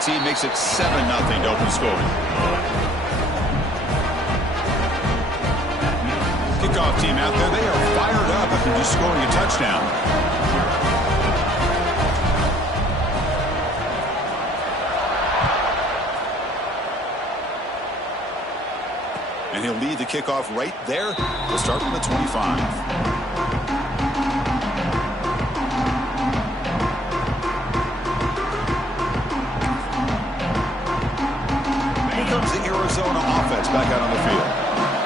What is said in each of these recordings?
team makes it 7-0 to open scoring. Kickoff team out there, they are fired up after just scoring a touchdown. And he'll lead the kickoff right there. We'll start from the 25. Comes the Arizona offense back out on the field.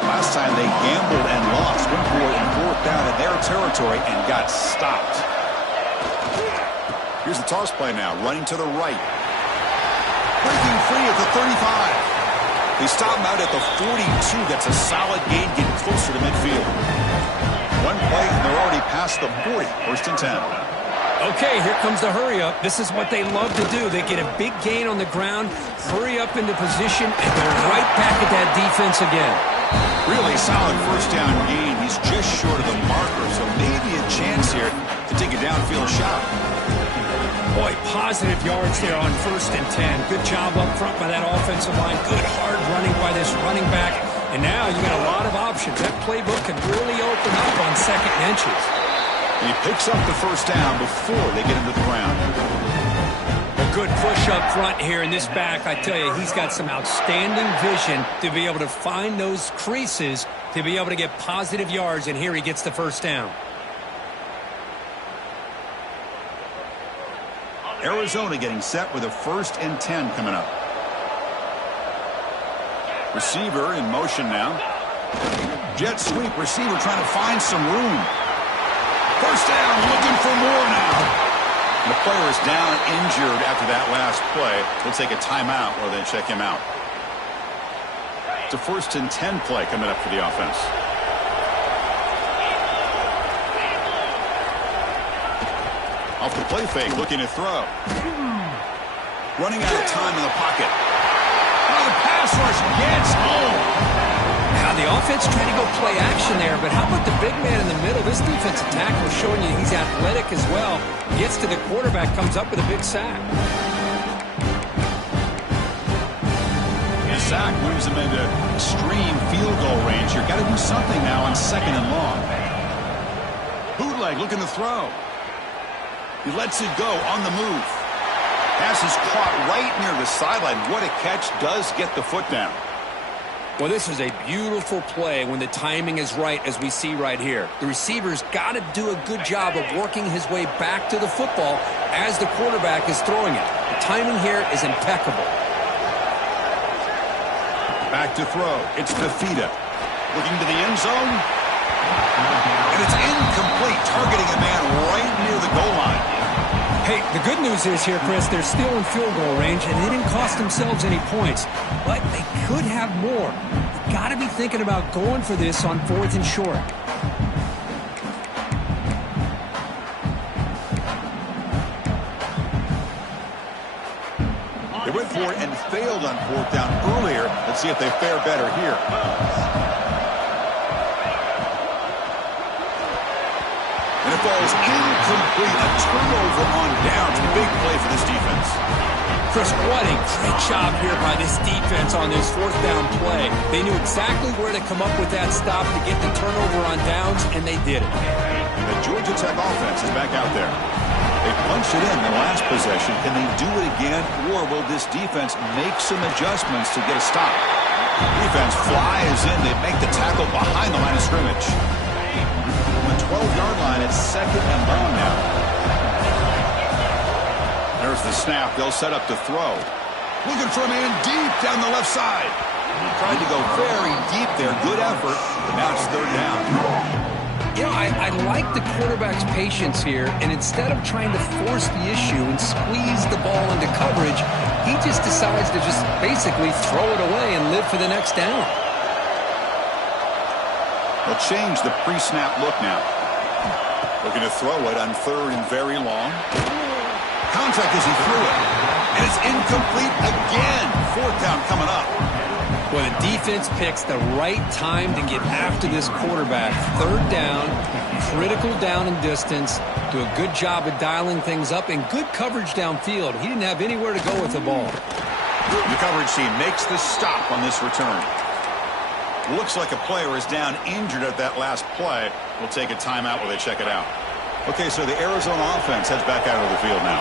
Last time they gambled and lost, went for it in 4th down in their territory and got stopped. Here's the toss play now, running to the right. Breaking free at the 35. They stop him out at the 42. That's a solid gain, getting closer to midfield. One play and they're already past the 40. 1st and 10. Okay, here comes the hurry up. This is what they love to do. They get a big gain on the ground, hurry up into position, and they're right back at that defense again. Really solid 1st down gain. He's just short of the marker, so maybe a chance here to take a downfield shot. Boy, positive yards there on 1st and 10. Good job up front by that offensive line. Good hard running by this running back. And now you got a lot of options. That playbook can really open up on 2nd and inches. He picks up the 1st down before they get into the ground. A good push up front here in this back. I tell you, he's got some outstanding vision to be able to find those creases to be able to get positive yards, and here he gets the 1st down. Arizona getting set with a 1st and 10 coming up. Receiver in motion now. Jet sweep, receiver trying to find some room. 1st down, looking for more now. The player is down injured after that last play. They'll take a timeout or they check him out. It's a 1st and 10 play coming up for the offense. Off the play fake, looking to throw. Running out of time in the pocket. Oh, the pass rush gets home. Now the offense trying to go play action there, but how about the big man in the middle? This defensive tackle showing you he's athletic as well. Gets to the quarterback, comes up with a big sack. The sack moves him into extreme field goal range here. Got to do something now on 2nd and long. Bootleg looking to throw. He lets it go on the move. Pass is caught right near the sideline. What a catch. Does get the foot down. Well, this is a beautiful play when the timing is right, as we see right here. The receiver's got to do a good job of working his way back to the football as the quarterback is throwing it. The timing here is impeccable. Back to throw. It's Fifita. Looking to the end zone. And it's incomplete, targeting a man right near the goal line. Hey, the good news is here, Chris, they're still in field goal range, and they didn't cost themselves any points. But they could have more. You've got to be thinking about going for this on 4th and short. They went for it and failed on 4th down earlier. Let's see if they fare better here. And it falls incomplete. A turnover on downs. Big play for this defense. Chris, what a great job here by this defense on this 4th down play. They knew exactly where to come up with that stop to get the turnover on downs, and they did it. The Georgia Tech offense is back out there. They punched it in the last possession. Can they do it again, or will this defense make some adjustments to get a stop? Defense flies in. They make the tackle behind the line of scrimmage. On the 12-yard line, it's 2nd and long now. There's the snap. They'll set up to throw. Looking for a man deep down the left side. Tried to go very deep there. Good effort. But now it's 3rd down. You know, I like the quarterback's patience here, and instead of trying to force the issue and squeeze the ball into coverage, he just decides to just basically throw it away and live for the next down. They'll change the pre-snap look now. Looking to throw it on 3rd and very long. Contact as he threw it. And it's incomplete again. 4th down coming up. Well, the defense picks the right time to get after this quarterback. Third down, critical down and distance. Do a good job of dialing things up and good coverage downfield. He didn't have anywhere to go with the ball. The coverage team makes the stop on this return. Looks like a player is down injured at that last play. We'll take a timeout while they check it out. Okay, so the Arizona offense heads back out of the field now.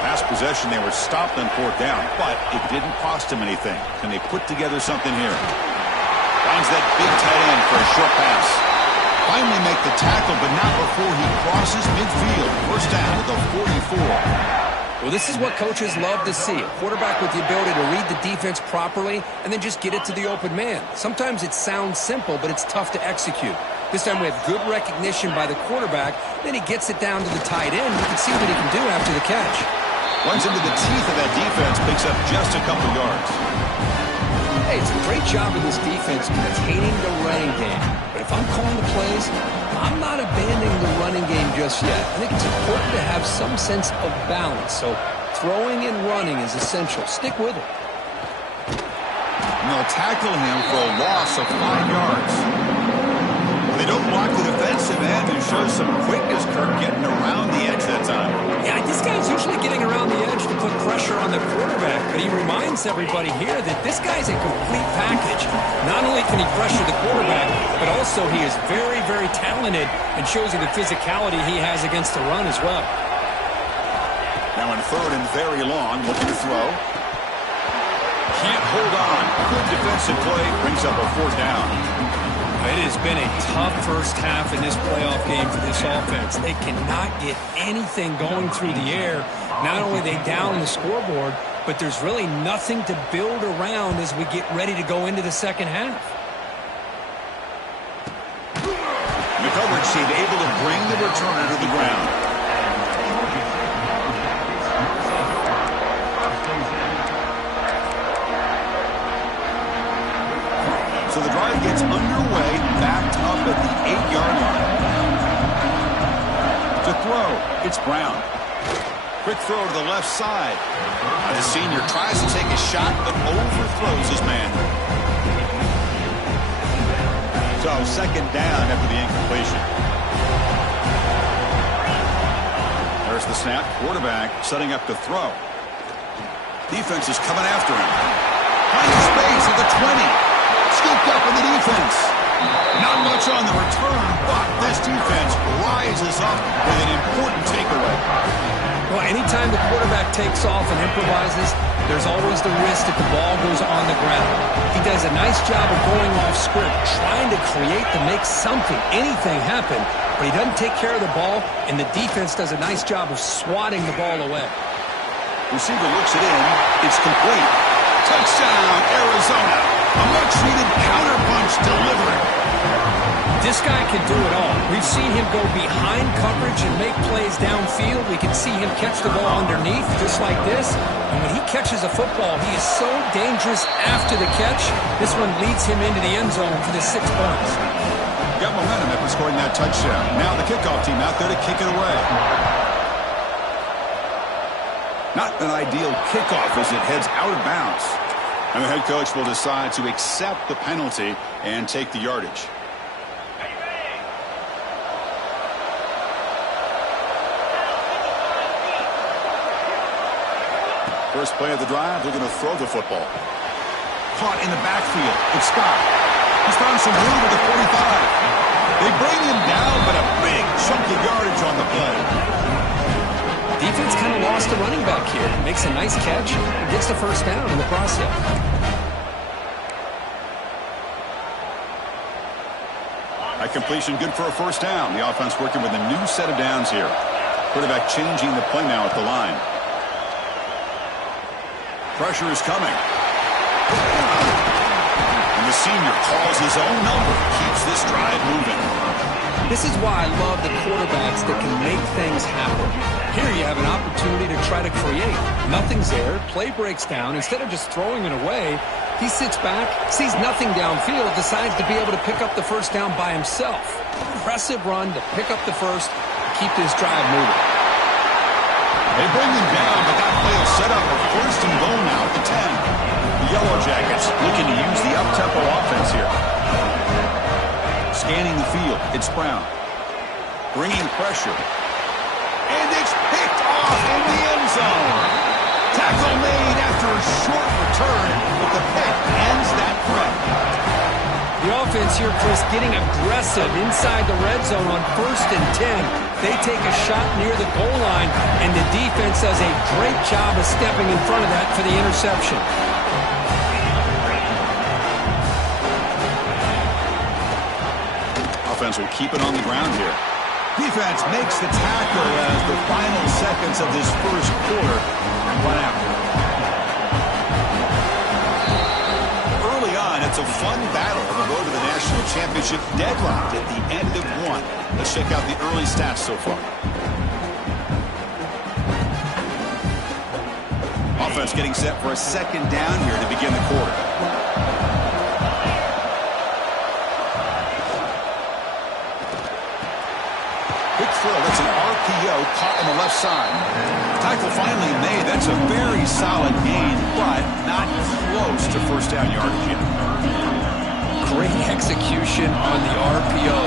Last possession, they were stopped on fourth down, but it didn't cost them anything. Can they put together something here? Finds that big tight end for a short pass. Finally make the tackle, but not before he crosses midfield. First down at the 44. Well, this is what coaches love to see. A quarterback with the ability to read the defense properly and then just get it to the open man. Sometimes it sounds simple, but it's tough to execute. This time we have good recognition by the quarterback. Then he gets it down to the tight end. You can see what he can do after the catch. Runs into the teeth of that defense, picks up just a couple yards. Hey, it's a great job of this defense containing the running game. But if I'm calling the plays, I'm not abandoning the running game just yet. I think it's important to have some sense of balance. So throwing and running is essential. Stick with it. And they'll tackle him for a loss of 5 yards. They don't block the defensive end and show some quickness, Kirk, getting around the edge that time. Yeah, this guy's usually getting around the edge to put pressure on the quarterback, but he reminds everybody here that this guy's a complete package. Not only can he pressure the quarterback, but also he is very, very talented and shows you the physicality he has against the run as well. Now in third and very long, looking to throw. Can't hold on. Good defensive play, brings up a fourth down. It has been a tough first half in this playoff game for this offense. They cannot get anything going through the air. Not only are they down the scoreboard, but there's really nothing to build around as we get ready to go into the second half. The coverage team able to bring the returner to the ground. So the drive gets underway, backed up at the 8-yard line. To throw, it's Brown. Quick throw to the left side. The senior tries to take a shot, but overthrows his man. So second down after the incompletion. There's the snap. Quarterback setting up to throw. Defense is coming after him. Finds space at the 20. Scooped up in the defense. Not much on the return, but this defense rises up with an important takeaway. Well, anytime the quarterback takes off and improvises, there's always the risk that the ball goes on the ground. He does a nice job of going off script, trying to create to make something, anything happen, but he doesn't take care of the ball, and the defense does a nice job of swatting the ball away. Receiver looks it in. It's complete. Touchdown, Arizona. A much-needed counter-punch delivered. This guy can do it all. We've seen him go behind coverage and make plays downfield. We can see him catch the ball underneath just like this. And when he catches a football, he is so dangerous after the catch. This one leads him into the end zone for the 6 points. Got momentum after scoring that touchdown. Now the kickoff team out there to kick it away. Not an ideal kickoff as it heads out of bounds. And the head coach will decide to accept the penalty and take the yardage. First play of the drive, they're going to throw the football. Caught in the backfield. It's Scott. He's found some room at the 45. They bring him down, but a big chunk of yardage on the play. Defense kind of lost the running back here. Makes a nice catch and gets the first down in the process. A completion good for a first down. The offense working with a new set of downs here. Quarterback changing the play now at the line. Pressure is coming. And the senior calls his own number. Keeps this drive moving. This is why I love the quarterbacks that can make things happen. Here you have an opportunity to try to create. Nothing's there. Play breaks down. Instead of just throwing it away, he sits back, sees nothing downfield, decides to be able to pick up the first down by himself. Impressive run to pick up the first, keep this drive moving. They bring him down, but that play will set up a first and goal now at the 10. The Yellow Jackets looking to use the up-tempo offense here. Scanning the field, it's Brown. Bringing pressure. And it's picked off in the end zone. Tackle made after a short return, but the pick ends that threat. The offense here, Chris, getting aggressive inside the red zone on 1st and 10. They take a shot near the goal line, and the defense does a great job of stepping in front of that for the interception. Offense will keep it on the ground here. Defense makes the tackle as the final seconds of this first quarter run out. Early on, it's a fun battle on the road to the national championship, deadlocked at the end of one. Let's check out the early stats so far. Offense getting set for a second down here to begin the quarter. That's an RPO caught on the left side. Tackle finally made. That's a very solid gain, but not close to first down yardage yet. Great execution on the RPO.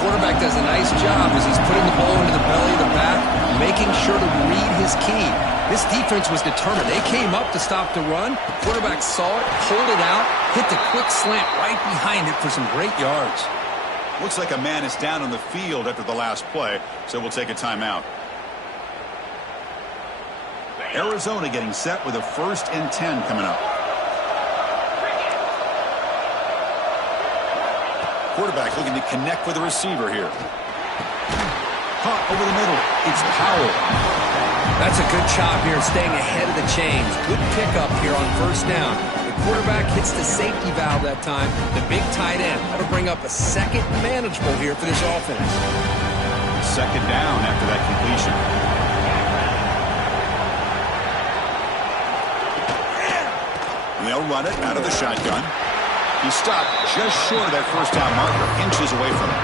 Quarterback does a nice job as he's putting the ball into the belly of the back, making sure to read his key. This defense was determined. They came up to stop the run. Quarterback saw it, pulled it out, hit the quick slant right behind it for some great yards. Looks like a man is down on the field after the last play, so we'll take a timeout. Arizona getting set with a 1st and 10 coming up. Quarterback looking to connect with the receiver here. Caught over the middle. It's Powell. That's a good job here, staying ahead of the chains. Good pickup here on 1st down. Quarterback hits the safety valve that time. The big tight end. That'll bring up a second manageable here for this offense. Second down after that completion. They'll run it out of the shotgun. He stopped just short of that first down marker, inches away from it.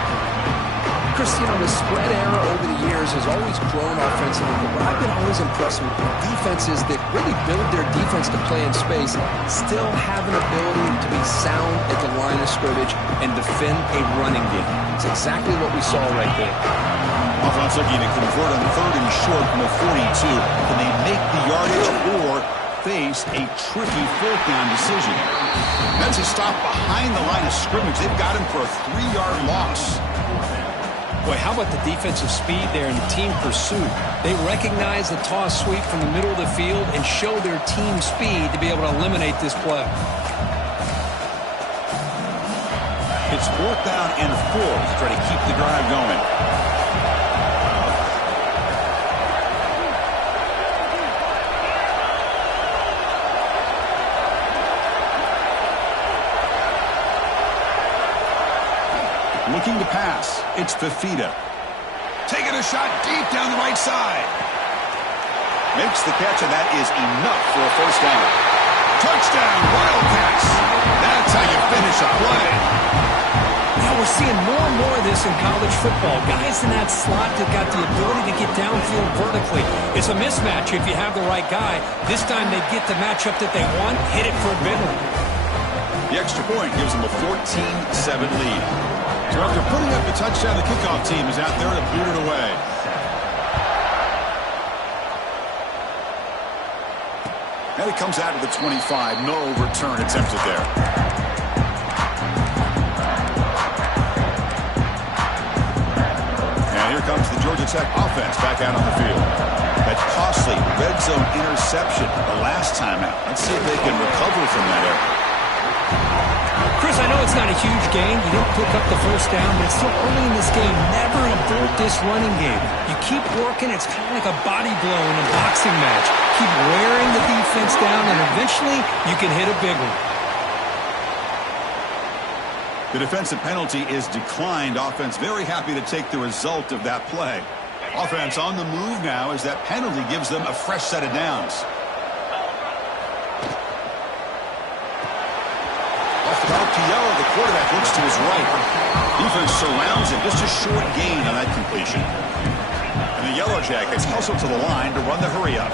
Chris, you know, the spread era over the years has always grown offensively, but I've been always impressed with defenses that really build their defense to play in space, still have an ability to be sound at the line of scrimmage and defend a running game. It's exactly what we saw right there. Offense looking to convert on 3rd and short from a 42. Can they make the yardage or face a tricky 4th down decision? That's a stop behind the line of scrimmage. They've got him for a 3-yard loss. Boy, how about the defensive speed there and the team pursuit? They recognize the toss sweep from the middle of the field and show their team speed to be able to eliminate this play. It's 4th down and 4 to try to keep the drive going. Looking to pass. It's Fifita. Taking a shot deep down the right side. Makes the catch, and that is enough for a 1st down. Touchdown, Wildcats. That's how you finish a play. Now we're seeing more and more of this in college football. Guys in that slot that got the ability to get downfield vertically. It's a mismatch if you have the right guy. This time they get the matchup that they want, hit it for a big one. The extra point gives them a 14-7 lead. So after putting up the touchdown, the kickoff team is out there to boot it away. And it comes out to the 25. No return attempted there. And here comes the Georgia Tech offense back out on the field. That costly red zone interception the last time out. Let's see if they can recover from that error. Chris, I know it's not a huge gain. You didn't pick up the 1st down, but it's still early in this game. Never abort this running game. You keep working. It's kind of like a body blow in a boxing match. Keep wearing the defense down, and eventually you can hit a big one. The defensive penalty is declined. Offense very happy to take the result of that play. Offense on the move now as that penalty gives them a fresh set of downs. RPO, the quarterback looks to his right. Defense surrounds him. Just a short gain on that completion. And the Yellow Jackets hustle to the line to run the hurry up.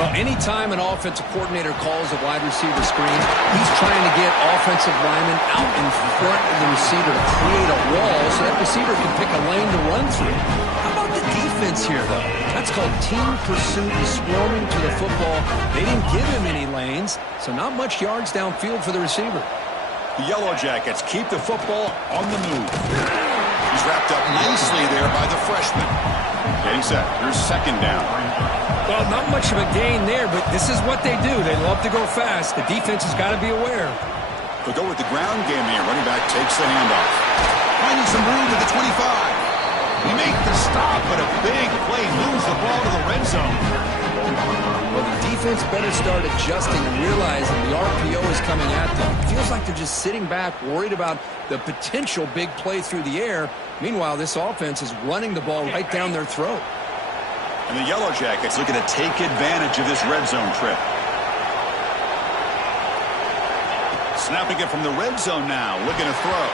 Well, anytime an offensive coordinator calls a wide receiver screen, he's trying to get offensive linemen out in front of the receiver to create a wall so that receiver can pick a lane to run through. How about the defense here, though? That's called team pursuit and swarming to the football. They didn't give him any lanes, so not much yards downfield for the receiver. The Yellow Jackets keep the football on the move. He's wrapped up nicely there by the freshman. Getting set. Here's second down. Well, not much of a gain there, but this is what they do. They love to go fast. The defense has got to be aware. They'll go with the ground game here. Running back takes the handoff. Finding some room to the 25. He makes the stop, but a big play moves the ball to the red zone. Well, the defense better start adjusting and realizing the RPO is coming at them. It feels like they're just sitting back, worried about the potential big play through the air. Meanwhile, this offense is running the ball right down their throat. And the Yellow Jackets looking to take advantage of this red zone trip. Snapping it from the red zone now, looking to throw.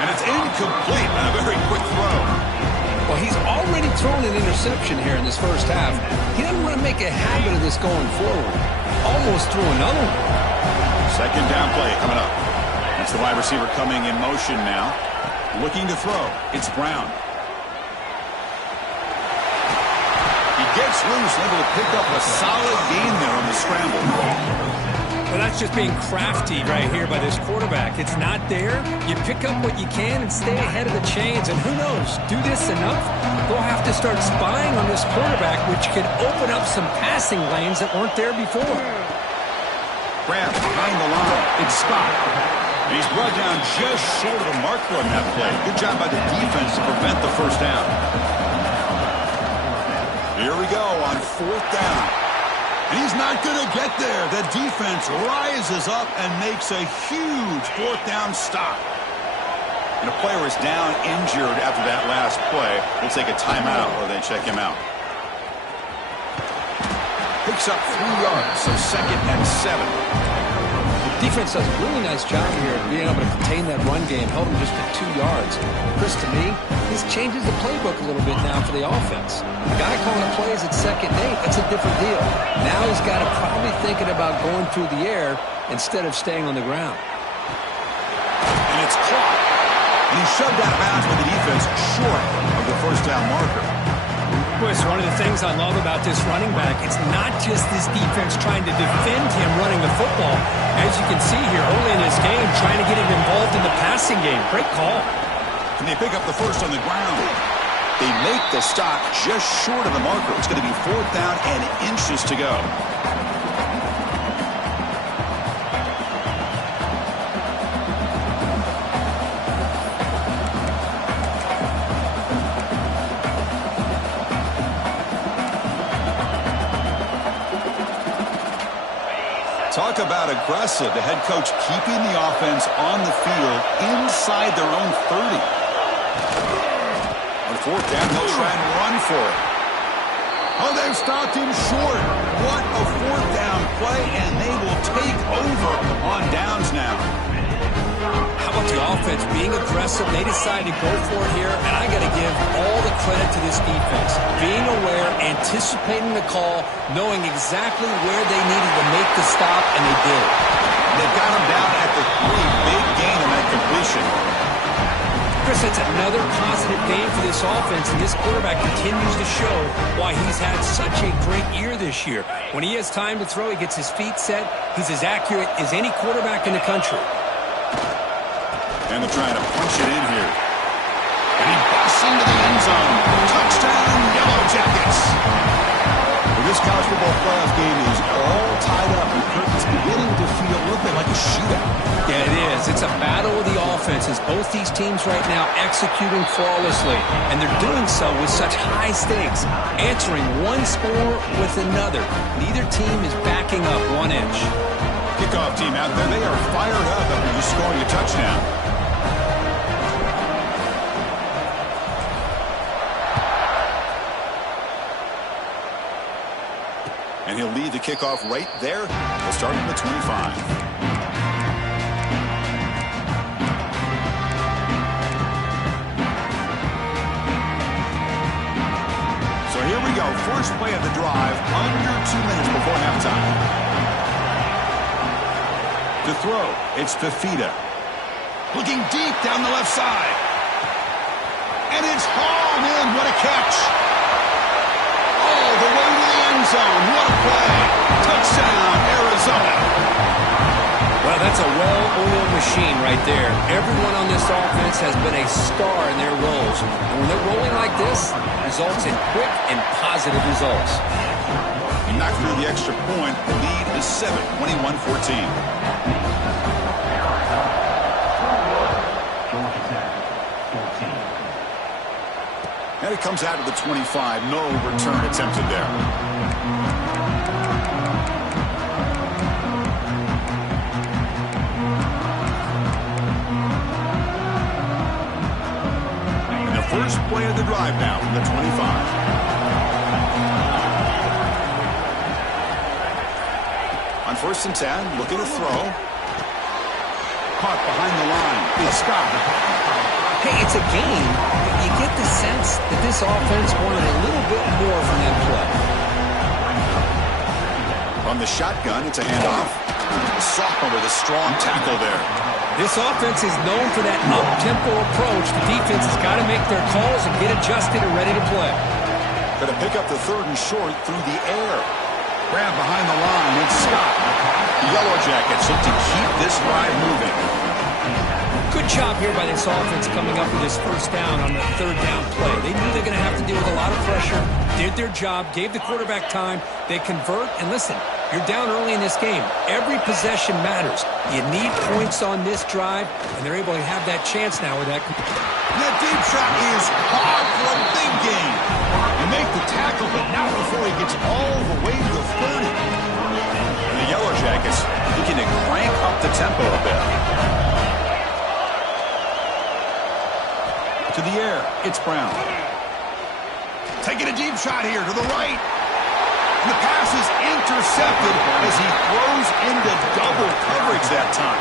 And it's incomplete on a very quick throw. Well, he's already thrown an interception here in this first half. He doesn't want to make a habit of this going forward. Almost threw another one. Second down play coming up. It's the wide receiver coming in motion now. Looking to throw. It's Brown. He gets loose, able to pick up a solid gain there on the scramble. Well, that's just being crafty right here by this quarterback. It's not there. You pick up what you can and stay ahead of the chains. And who knows, do this enough, they'll have to start spying on this quarterback, which could open up some passing lanes that weren't there before. Grab behind the line. It's Scott. And he's brought down just short of the marker on that play. Good job by the defense to prevent the first down. Here we go on fourth down. And he's not going to get there. The defense rises up and makes a huge fourth down stop. And a player is down injured after that last play. We'll take a timeout or they check him out. Picks up 3 yards, so second and 7. The defense does a really nice job here of being able to contain that run game, held him just at 2 yards. Chris, to me, this changes the playbook a little bit now for the offense. The guy calling the plays at second and 8, that's a different deal. Now he's got to probably thinking about going through the air instead of staying on the ground. And it's caught. And he's shoved out of bounds by the defense short of the first down marker. Chris, one of the things I love about this running back, it's not just this defense trying to defend him running the football. As you can see here early in this game, trying to get him involved in the passing game. Great call. And they pick up the first on the ground. They make the stop just short of the marker. It's going to be fourth down and inches to go. Talk about aggressive. The head coach keeping the offense on the field inside their own 30. On fourth down, they'll try and run for it. Oh, they've stopped him short. What a fourth down play, and they will take over on downs now. How about the offense being aggressive? They decided to go for it here, and I got to give all the credit to this defense. Being aware, anticipating the call, knowing exactly where they needed to make the stop, and they did. They've got him down at the 3. Big gain on that completion. Chris, that's another positive game for this offense, and this quarterback continues to show why he's had such a great year this year. When he has time to throw, he gets his feet set. He's as accurate as any quarterback in the country. And they're trying to punch it in here. And he busts into the end zone. Touchdown, Yellow Jackets. Well, this college football playoff game is all tied up. It's beginning to feel a little bit like a shootout. Yeah, it is. It's a battle of the offenses. Both these teams right now executing flawlessly. And they're doing so with such high stakes. Answering one score with another. Neither team is backing up 1 inch. Kickoff team out there, they are fired up after just scoring a touchdown. And he'll lead the kickoff right there. We'll start from the 25. So here we go. First play of the drive, under 2 minutes before halftime. To throw, it's Fifita. Looking deep down the left side. And it's hauled in. What a catch. All the way to the end zone. What a play. Touchdown, Arizona. Well, that's a well-oiled machine right there. Everyone on this offense has been a star in their roles. And when they're rolling like this, results in quick and positive results. He knocked through the extra point. The lead is 7, 21-14. And it comes out of the 25. No return attempted there. And the first play of the drive now from the 25. On 1st and 10, looking to throw. Caught behind the line. It's Scott. Hey, it's a game. You get the sense that this offense wanted a little bit more from that play. From the shotgun, it's a handoff. The sophomore with a strong tackle there. This offense is known for that up-tempo approach. The defense has got to make their calls and get adjusted and ready to play. Going to pick up the 3rd and short through the air. Grab behind the line. It's Scott. The Yellow Jackets look to keep this drive moving. Good job here by this offense coming up with this first down on the 3rd down play. They knew they're going to have to deal with a lot of pressure, did their job, gave the quarterback time. They convert, and listen, you're down early in this game. Every possession matters. You need points on this drive, and they're able to have that chance now with that. That deep shot is hard for a big gain. You make the tackle, but not before he gets all the way to the 30. And the Yellow Jackets looking to crank up the tempo a bit. To the air, it's Brown. Taking a deep shot here to the right. And the pass is intercepted as he throws into double coverage that time.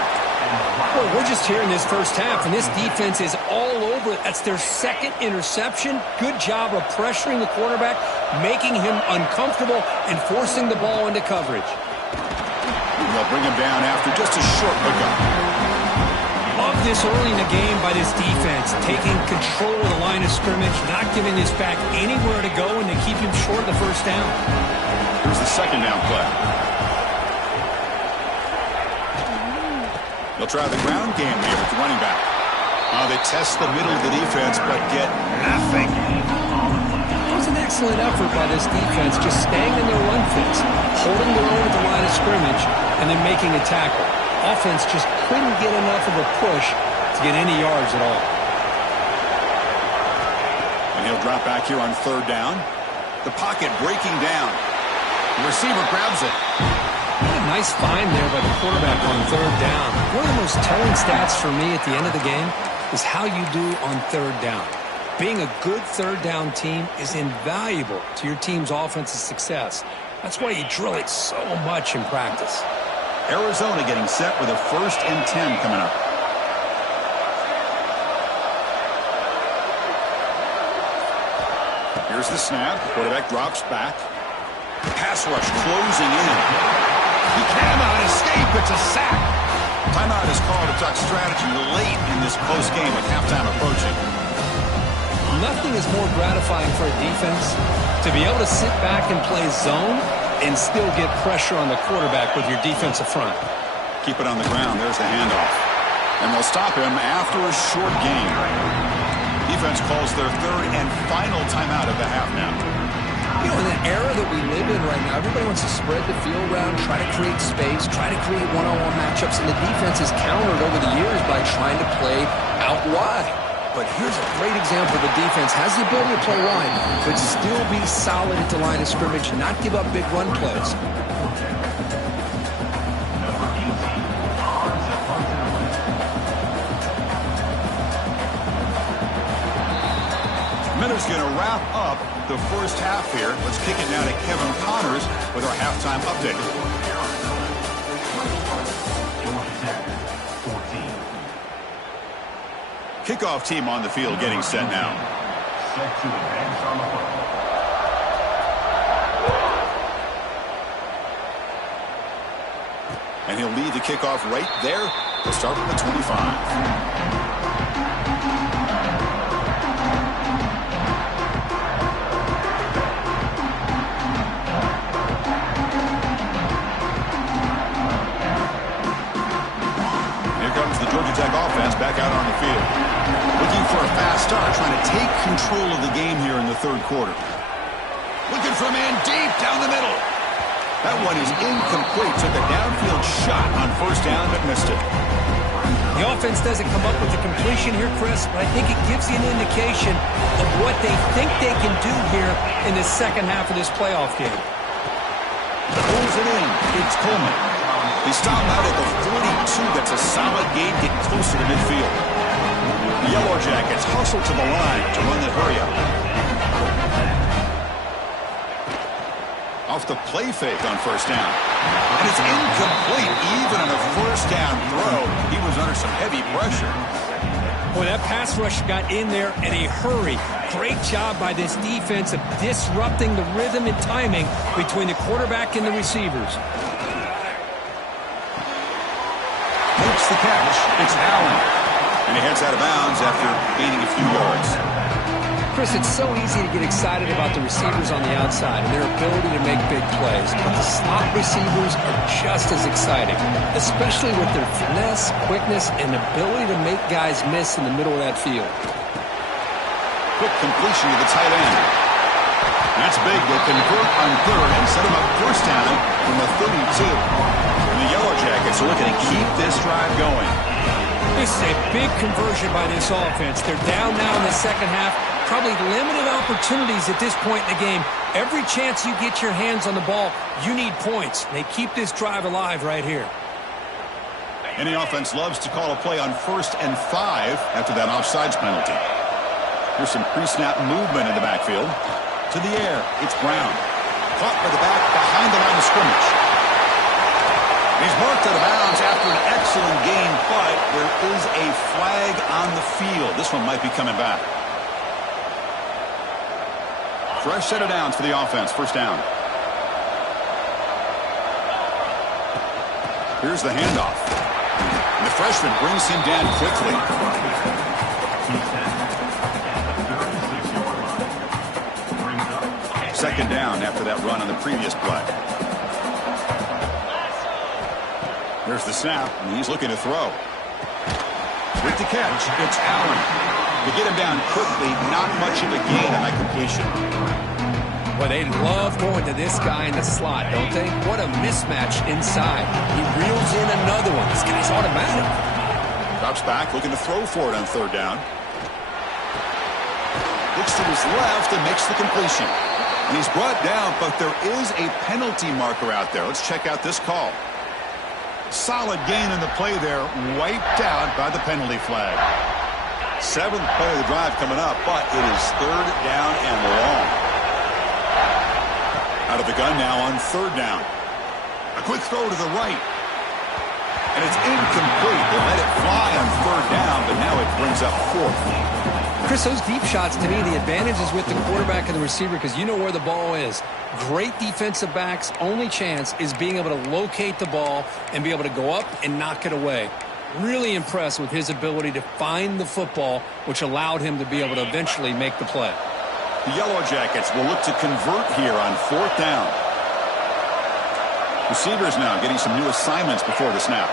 Boy, we're just here in this first half, and this defense is all over it. That's their 2nd interception. Good job of pressuring the quarterback, making him uncomfortable, and forcing the ball into coverage. They'll bring him down after just a short pickup. Love this early in the game by this defense, taking control of the line of scrimmage, not giving this back anywhere to go, and they keep him short of the first down. Here's the 2nd down play. They'll try the ground game here with the running back. They test the middle of the defense, but get nothing. It was an excellent effort by this defense, just staying in their run fits, holding their own at the line of scrimmage, and then making a tackle. Offense just couldn't get enough of a push to get any yards at all. And he'll drop back here on 3rd down. The pocket breaking down. The receiver grabs it. What a nice find there by the quarterback on 3rd down. One of the most telling stats for me at the end of the game is how you do on 3rd down. Being a good 3rd down team is invaluable to your team's offensive success. That's why you drill it so much in practice. Arizona getting set with a 1st and 10 coming up. Here's the snap. Quarterback drops back. Pass rush closing in. He cannot escape. It's a sack. Timeout is called to talk strategy late in this close game with halftime approaching. Nothing is more gratifying for a defense to be able to sit back and play zone and still get pressure on the quarterback with your defensive front. Keep it on the ground. There's the handoff. And they'll stop him after a short gain. Defense calls their 3rd and final timeout of the half now. You know, in the era that we live in right now, everybody wants to spread the field around, try to create space, try to create one-on-one matchups, and the defense has countered over the years by trying to play out wide. But here's a great example. The defense has the ability to play wide, but still be solid at the line of scrimmage, not give up big run plays. Miller's going to wrap up the first half here. Let's kick it now to Kevin Connors with our halftime update. Kickoff team on the field getting set now. And he'll lead the kickoff right there. He'll start from the 25. Tech offense back out on the field. Looking for a fast start, trying to take control of the game here in the third quarter. Looking for a man deep down the middle. That one is incomplete. Took a downfield shot on first down, but missed it. The offense doesn't come up with the completion here, Chris, but I think it gives you an indication of what they think they can do here in the second half of this playoff game. Pulls it in. It's Coleman. They stop out at the 42. That's a solid gain, getting closer to midfield. The Yellow Jackets hustle to the line to run that hurry up. Off the play fake on first down. And it's incomplete. Even on a first down throw, he was under some heavy pressure. Boy, that pass rush got in there in a hurry. Great job by this defense of disrupting the rhythm and timing between the quarterback and the receivers. Makes the catch. It's Allen. And he heads out of bounds after gaining a few yards. Chris, it's so easy to get excited about the receivers on the outside and their ability to make big plays. But the slot receivers are just as exciting, especially with their finesse, quickness, and ability to make guys miss in the middle of that field. Quick completion to the tight end. That's big. They convert on third and set him up first down from the 32. And the Yellow Jackets are looking to keep this drive going. This is a big conversion by this offense. They're down now in the second half. Probably limited opportunities at this point in the game. Every chance you get your hands on the ball, you need points. They keep this drive alive right here. Any offense loves to call a play on 1st and 5 after that offsides penalty. Here's some pre-snap movement in the backfield. To the air, it's Brown. Caught by the back behind the line of scrimmage. He's marked out of bounds after an excellent game, but there is a flag on the field. This one might be coming back. Fresh set of downs for the offense. First down. Here's the handoff. And the freshman brings him down quickly. Second down after that run on the previous play. There's the snap, and he's looking to throw. With the catch, it's Allen. To get him down quickly, not much of a gain on that completion. Well, they love going to this guy in the slot, don't they? What a mismatch inside. He reels in another one. This guy's automatic. Drops back, looking to throw for it on third down. Looks to his left and makes the completion. And he's brought down, but there is a penalty marker out there. Let's check out this call. Solid gain in the play there, wiped out by the penalty flag. 7th play of the drive coming up, but it is third down and long. Out of the gun now on third down. A quick throw to the right. And it's incomplete. They let it fly on third down, but now it brings up 4th. Chris, those deep shots, to me, the advantage is with the quarterback and the receiver because you know where the ball is. Great defensive backs' only chance is being able to locate the ball and be able to go up and knock it away. Really impressed with his ability to find the football, which allowed him to be able to eventually make the play. The Yellow Jackets will look to convert here on 4th down. Receivers now getting some new assignments before the snap.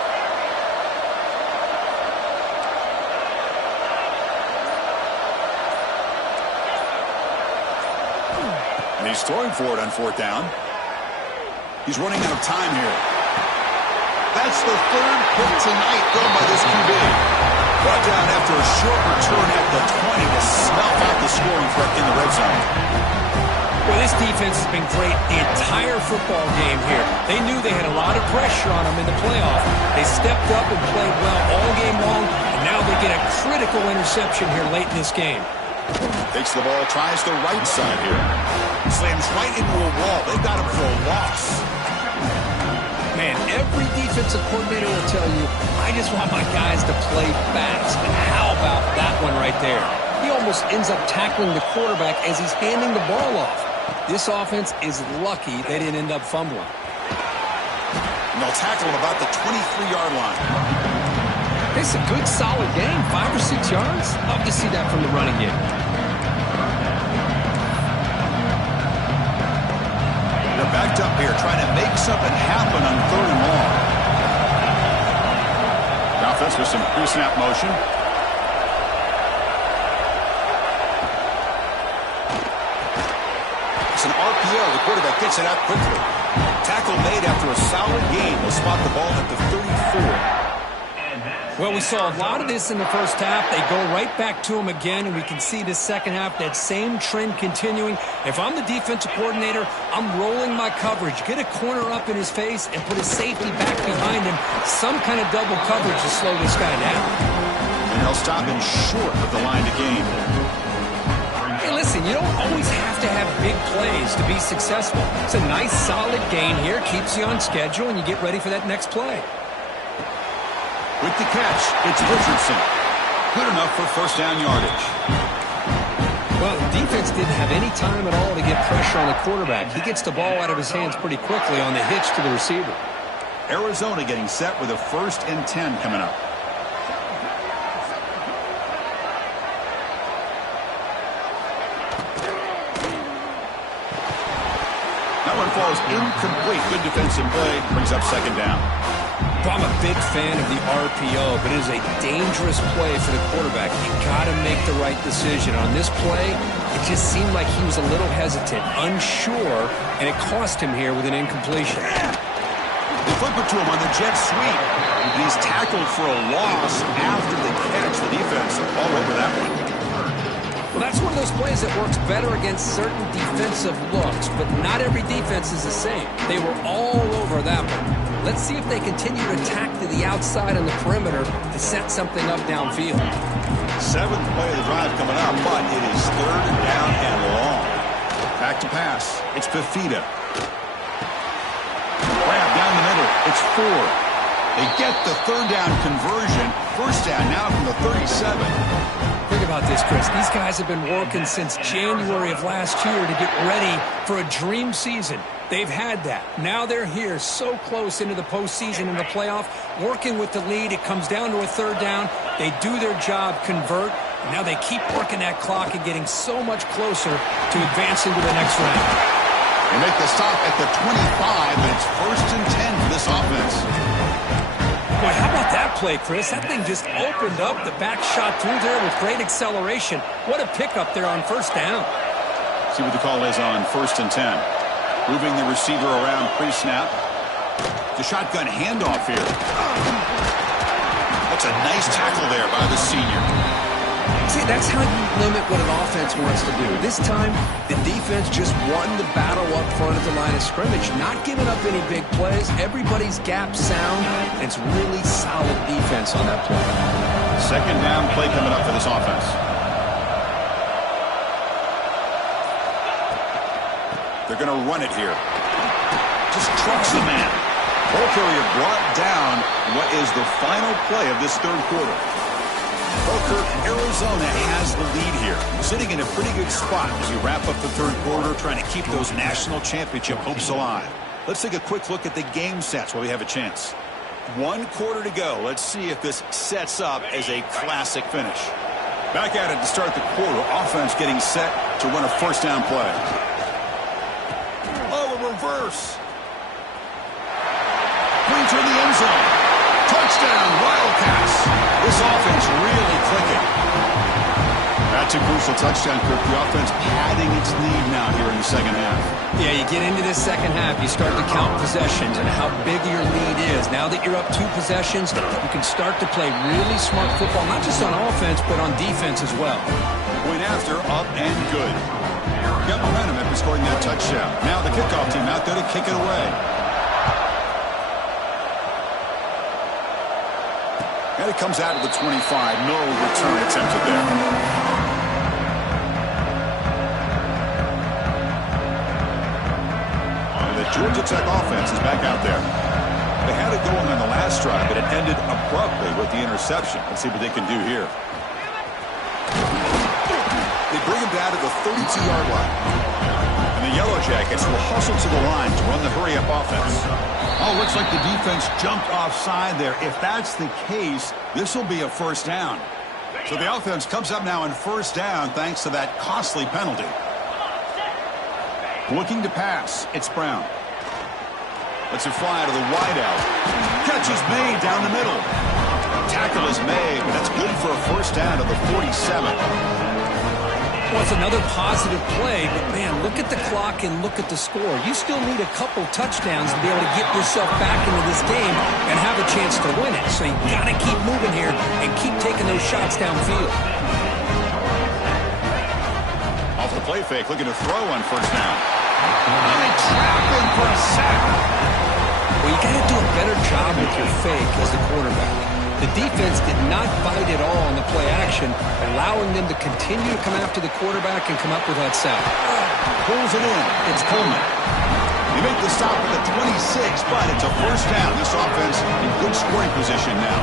And he's throwing for it on 4th down. He's running out of time here. That's the 3rd pick tonight thrown by this QB. Brought down after a short return at the 20 to snuff out the scoring threat in the red zone. Well, this defense has been great the entire football game here. They knew they had a lot of pressure on them in the playoff. They stepped up and played well all game long, and now they get a critical interception here late in this game. Takes the ball, tries the right side here. Slams right into a wall. They got him for a loss. Man, every defensive coordinator will tell you, I just want my guys to play fast. And how about that one right there? He almost ends up tackling the quarterback as he's handing the ball off. This offense is lucky they didn't end up fumbling. And they'll tackle him about the 23-yard line. It's a good, solid game. 5 or 6 yards. Love to see that from the running game. They're backed up here, trying to make something happen on 3rd and long. The offense with some pre-snap motion. It's an RPO. The quarterback gets it out quickly. Tackle made after a solid gain. They'll spot the ball at the 34. Well, we saw a lot of this in the first half. They go right back to him again, and we can see the second half, that same trend continuing. If I'm the defensive coordinator, I'm rolling my coverage. Get a corner up in his face and put a safety back behind him. Some kind of double coverage to slow this guy down. And they'll stop him short of the line to gain. Hey, listen, you don't always have to have big plays to be successful. It's a nice, solid gain here. Keeps you on schedule, and you get ready for that next play. With the catch, it's Richardson. Good enough for first down yardage. Well, the defense didn't have any time at all to get pressure on the quarterback. He gets the ball out of his hands pretty quickly on the hitch to the receiver. Arizona getting set with a 1st and 10 coming up. That one falls incomplete. Good defensive play. Brings up 2nd down. I'm a big fan of the RPO, but it is a dangerous play for the quarterback. You got to make the right decision. On this play, it just seemed like he was a little hesitant, unsure, and it cost him here with an incompletion. They flip it to him on the jet sweep. And he's tackled for a loss after the catch. The defense all over that one. Well, that's one of those plays that works better against certain defensive looks, but not every defense is the same. They were all over that one. Let's see if they continue to attack to the outside on the perimeter to set something up downfield. 7th play of the drive coming up, but it is 3rd down and long. Back to pass. It's Fifita. Grab down the middle. It's 4. They get the 3rd down conversion. First down now from the 37. Think about this, Chris. These guys have been working since January of last year to get ready for a dream season. They've had that. Now they're here so close into the postseason and the playoff, working with the lead. It comes down to a 3rd down. They do their job, convert, and now they keep working that clock and getting so much closer to advancing to the next round. They make the stop at the 25, and it's 1st and 10 for this offense. Boy, how about that play, Chris? That thing just opened up. The back shot through there with great acceleration. What a pickup there on 1st down. See what the call is on 1st and 10. Moving the receiver around pre-snap. The shotgun handoff here. That's a nice tackle there by the senior. See, that's how you limit what an offense wants to do. This time, the defense just won the battle up front at the line of scrimmage, not giving up any big plays. Everybody's gap sound, and it's really solid defense on that play. 2nd down play coming up for this offense. They're going to run it here. Just trucks the man. Ball carrier brought down what is the final play of this 3rd quarter. Kirk, Arizona has the lead here. Sitting in a pretty good spot as we wrap up the 3rd quarter, trying to keep those national championship hopes alive. Let's take a quick look at the game sets while we have a chance. 1 quarter to go. Let's see if this sets up as a classic finish. Back at it to start the quarter. Offense getting set to run a 1st down play. Reverse. Pointer in the end zone. Touchdown, Wildcats. This offense really clicking. That's a crucial touchdown, Kirk. The offense padding its lead now here in the 2nd half. Yeah, you get into this 2nd half, you start to count possessions and how big your lead is. Now that you're up 2 possessions, you can start to play really smart football, not just on offense, but on defense as well. Point after, up and good. Got momentum after scoring that touchdown. Now the kickoff team out there to kick it away. And it comes out of the 25. No return attempted there. And the Georgia Tech offense is back out there. They had it going on the last drive, but it ended abruptly with the interception. Let's see what they can do here. They bring him down to the 32-yard line. And And the Yellow Jackets will hustle to the line to run the hurry-up offense. Oh, looks like the defense jumped offside there. If that's the case, this will be a first down. So the offense comes up now in first down thanks to that costly penalty. Looking to pass. It's Brown. Lets it fly to the wideout. Catch is made down the middle. Tackle is made, but that's good for a first down to the 47. Well, it's another positive play, but man, look at the clock and look at the score. You still need a couple touchdowns to be able to get yourself back into this game and have a chance to win it. So you got to keep moving here and keep taking those shots downfield. Off the play fake, looking to throw on first down. And they trap him for a sack. Well, you got to do a better job with your fake as the quarterback. The defense did not bite at all on the play action, allowing them to continue to come after the quarterback and come up with that sack. Pulls it in. It's Coleman. They make the stop at the 26, but it's a first down. This offense in good scoring position now.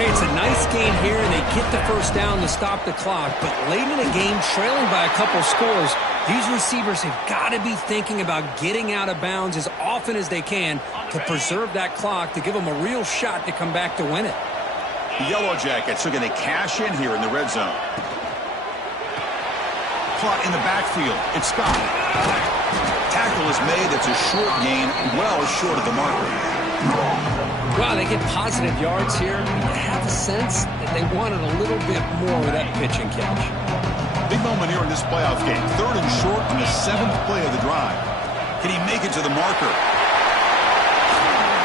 Hey, it's a nice gain here, and they get the first down to stop the clock. But late in the game, trailing by a couple scores, these receivers have got to be thinking about getting out of bounds as often as they can to preserve that clock, to give them a real shot to come back to win it. The Yellow Jackets are going to cash in here in the red zone. Caught in the backfield. It's Scott. Tackle is made. It's a short gain, well short of the marker. Wow, they get positive yards here. I have a sense that they wanted a little bit more with that pitch and catch. Big moment here in this playoff game. 3rd and short on the 7th play of the drive. Can he make it to the marker?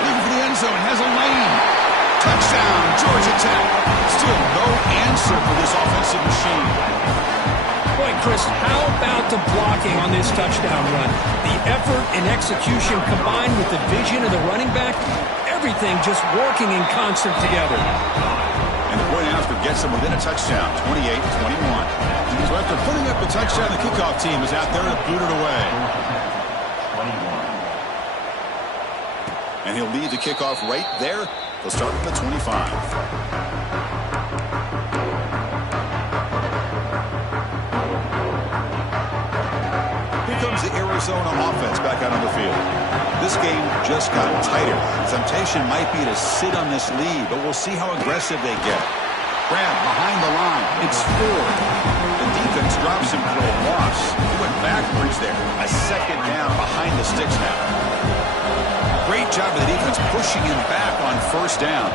Looking for the end zone. Has a lane. Touchdown, Georgia Tech. Still no answer for this offensive machine. Boy, Chris, how about the blocking on this touchdown run? The effort and execution combined with the vision of the running back, everything just working in concert together. And the point after gets him within a touchdown, 28-21. So after putting up the touchdown, the kickoff team is out there to boot it away. And he'll lead the kickoff right there. He'll start from the 25. The Arizona offense back out on the field. This game just got tighter. The temptation might be to sit on this lead, but we'll see how aggressive they get. Grab behind the line. It's Ford. The defense drops him for a loss. He went backwards there. A second down behind the sticks now. Great job of the defense pushing him back on first down.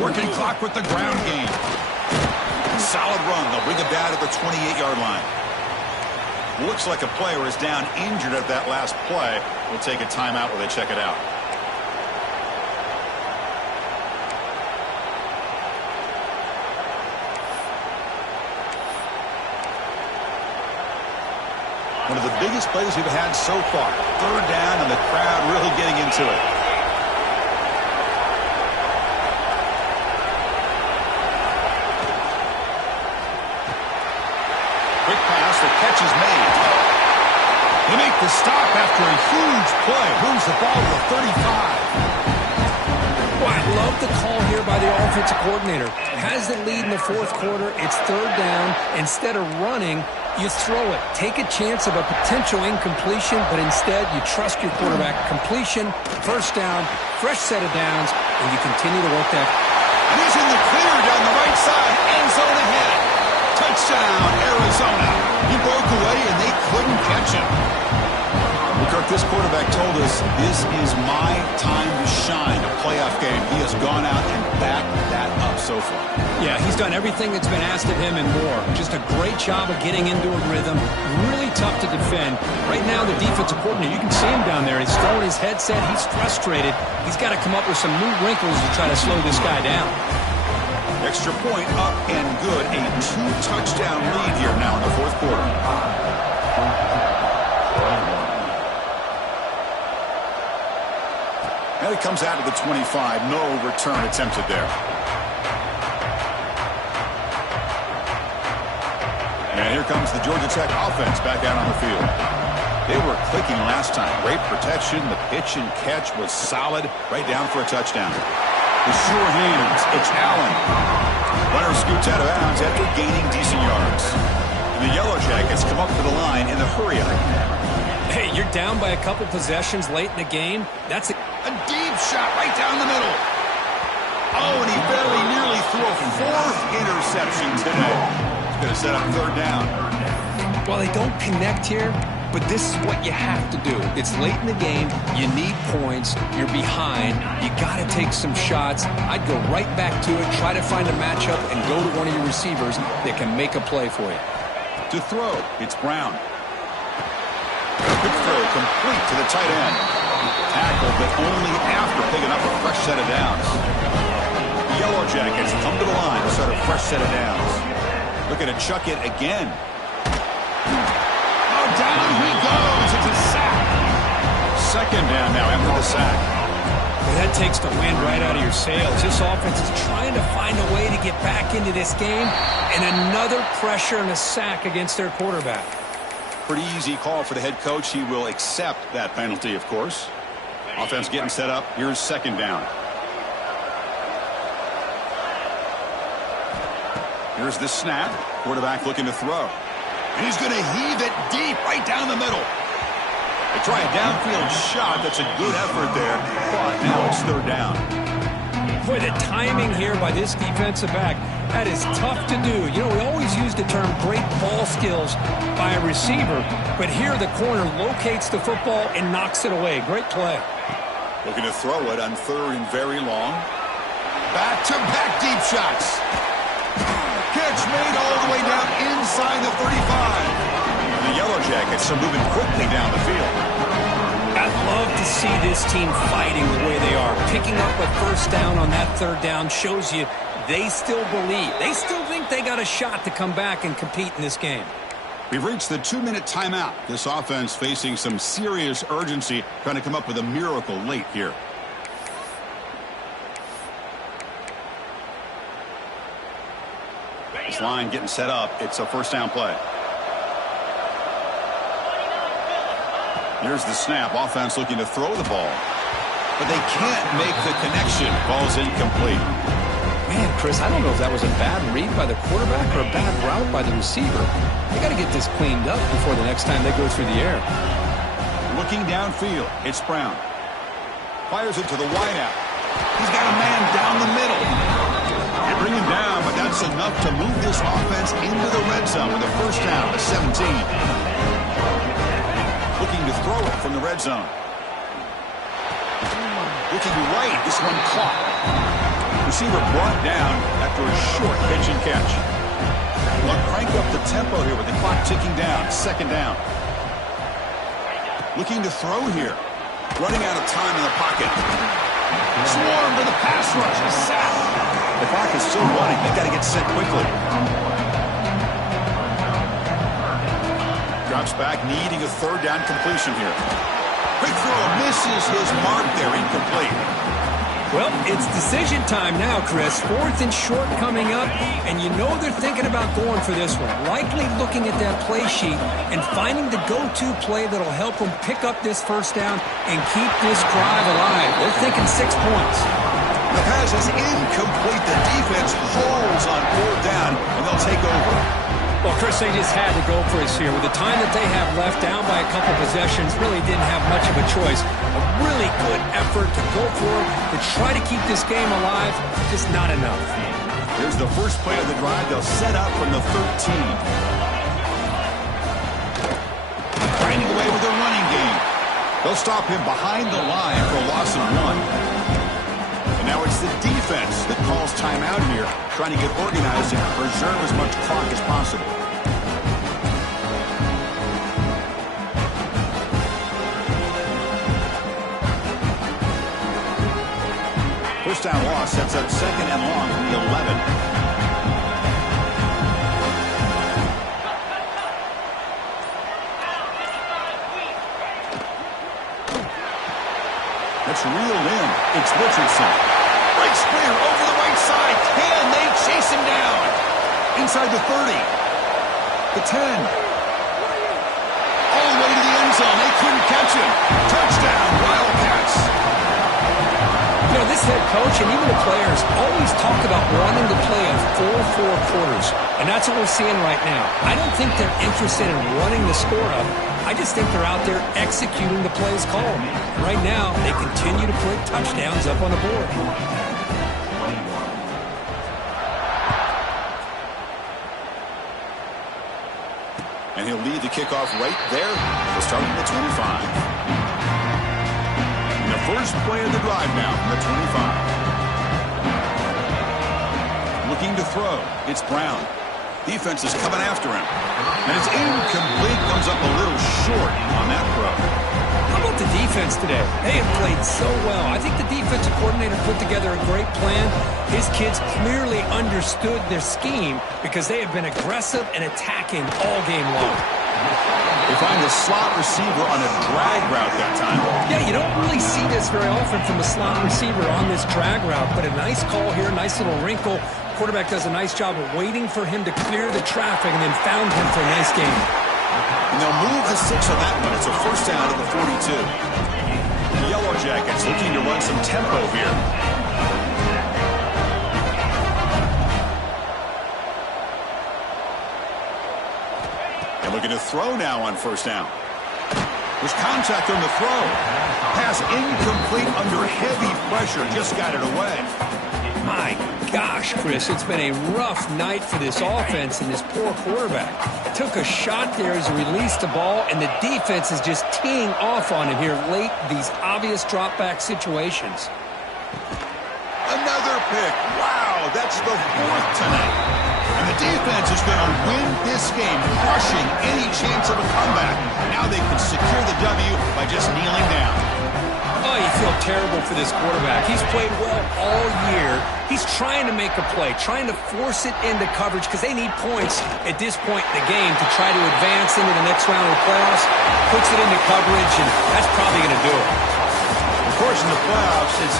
Working clock with the ground game. Solid run. They'll bring it down at the 28-yard line. Looks like a player is down injured at that last play. We'll take a timeout while they check it out. One of the biggest plays we've had so far. 3rd down and the crowd really getting into it. Quick pass, the catch is made. They make the stop after a huge play. Moves the ball to the 35. Well, I love the call here by the offensive coordinator. Has the lead in the 4th quarter. It's 3rd down. Instead of running, you throw it. Take a chance of a potential incompletion, but instead you trust your quarterback. Completion, first down, fresh set of downs, and you continue to work that. And he's in the clear down the right side. End zone ahead. Touchdown, Arizona. He broke away, and they couldn't catch him. Well, Kirk, this quarterback told us this is my time to shine. A playoff game. He has gone out and backed that up so far. Yeah, he's done everything that's been asked of him and more. Just a great job of getting into a rhythm. Really tough to defend. Right now, the defensive coordinator, you can see him down there. He's throwing his headset. He's frustrated. He's got to come up with some new wrinkles to try to slow this guy down. Extra point up and good. A 2-touchdown lead here now in the 4th quarter. And it comes out of the 25. No return attempted there. And here comes the Georgia Tech offense back out on the field. They were clicking last time. Great protection. The pitch and catch was solid. Right down for a touchdown. The sure hands. It's Allen. Runner scoots out of bounds after gaining decent yards. And The Yellow Jackets come up to the line in the hurry-up. Hey, you're down by a couple possessions late in the game. That's a deep shot right down the middle. Oh, and he very nearly threw a fourth interception today. He's going to set up third down. Well, they don't connect here, but this is what you have to do. It's late in the game. You need points. You're behind. You got to take some shots. I'd go right back to it, try to find a matchup, and go to one of your receivers that can make a play for you. To throw, it's Brown. Good throw, complete to the tight end. Tackled, but only after picking up a fresh set of downs. The Yellow Jackets come to the line to start a fresh set of downs. Looking to chuck it again. Oh, down he goes. It's a sack. Second down now after the sack. Well, that takes the wind right out of your sails. This offense is trying to find a way to get back into this game, and another pressure and a sack against their quarterback. Pretty easy call for the head coach. He will accept that penalty, of course. Offense getting set up. Here's second down. Here's the snap. Quarterback looking to throw. And he's going to heave it deep right down the middle. They try a downfield shot. That's a good effort there. But now it's third down. Boy, the timing here by this defensive back, that is tough to do. You know, we always use the term great ball skills by a receiver, but here the corner locates the football and knocks it away. Great play. Looking to throw it on third and very long. Back-to-back deep shots. Catch made all the way down inside the 35. The Yellow Jackets are moving quickly down the field. I'd love to see this team fighting the way they are. Picking up a first down on that third down shows you they still believe. They still think they got a shot to come back and compete in this game. We've reached the 2-minute timeout. This offense facing some serious urgency, trying to come up with a miracle late here. This line getting set up. It's a first down play. Here's the snap. Offense looking to throw the ball. But they can't make the connection. Ball's incomplete. Man, Chris, I don't know if that was a bad read by the quarterback or a bad route by the receiver. They got to get this cleaned up before the next time they go through the air. Looking downfield, it's Brown. Fires it to the wideout. He's got a man down the middle. They bring him down, but that's enough to move this offense into the red zone with a first down to 17. Looking to throw it from the red zone. Looking right, this one caught. Receiver brought down after a short pitch and catch. They'll crank up the tempo here with the clock ticking down. Second down. Looking to throw here. Running out of time in the pocket. Swarm to the pass rush. A sack. The clock is still running. They've got to get set quickly. Drops back, needing a third down completion here. Quick throw, misses his mark there, incomplete. Well, it's decision time now, Chris. Fourth and short coming up, and you know they're thinking about going for this one. Likely looking at that play sheet and finding the go-to play that'll help them pick up this first down and keep this drive alive. They're thinking 6 points. The pass is incomplete. The defense holds on fourth down, and they'll take over. Well, Chris, they just had to go for it here. With the time that they have left, down by a couple possessions, really didn't have much of a choice. A really good effort to go for it, to try to keep this game alive, just not enough. Here's the first play of the drive. They'll set up from the 13. Grinding away with a running game. They'll stop him behind the line for a loss of 1. And now it's the defense that calls timeout here, trying to get organized and preserve as much clock as possible. First down loss sets up second and long from the 11. That's reeled in. It's Richardson. Breaks clear over the right side. Can they chase him down? Inside the 30. The 10. All the way to the end zone. They couldn't catch him. Touchdown, Wildcats. You know, this head coach and even the players always talk about wanting to play a full 4 quarters, and that's what we're seeing right now. I don't think they're interested in running the score up. I just think they're out there executing the plays called. Right now, they continue to put touchdowns up on the board. And he'll lead the kickoff right there. We'll start from the 25. And the first play of the drive now from the 25. Looking to throw. It's Brown. Defense is coming after him. And it's incomplete. Comes up a little short on that throw. How about the defense today? They have played so well. I think the defensive coordinator put together a great plan. His kids clearly understood their scheme because they have been aggressive and attacking all game long. They find the slot receiver on a drag route that time. Yeah, you don't really see this very often from a slot receiver on this drag route, but a nice call here, nice little wrinkle. Quarterback does a nice job of waiting for him to clear the traffic and then found him for a nice game. And they'll move the 6 on that one. It's a first down at the 42. The Yellow Jackets looking to run some tempo here. And looking to throw now on first down. There's contact on the throw. Pass incomplete under heavy pressure. Just got it away. My gosh, Chris, it's been a rough night for this offense and this poor quarterback. Took a shot there as he released the ball, and the defense is just teeing off on him here late, these obvious drop-back situations. Another pick. Wow, that's the 4th tonight. And the defense is going to win this game, crushing any chance of a comeback. Now they can secure the W by just kneeling down. Oh, you feel terrible for this quarterback. He's played well all year. He's trying to make a play, trying to force it into coverage because they need points at this point in the game to try to advance into the next round of the playoffs. Puts it into coverage, and that's probably going to do it. Of course, in the playoffs, it's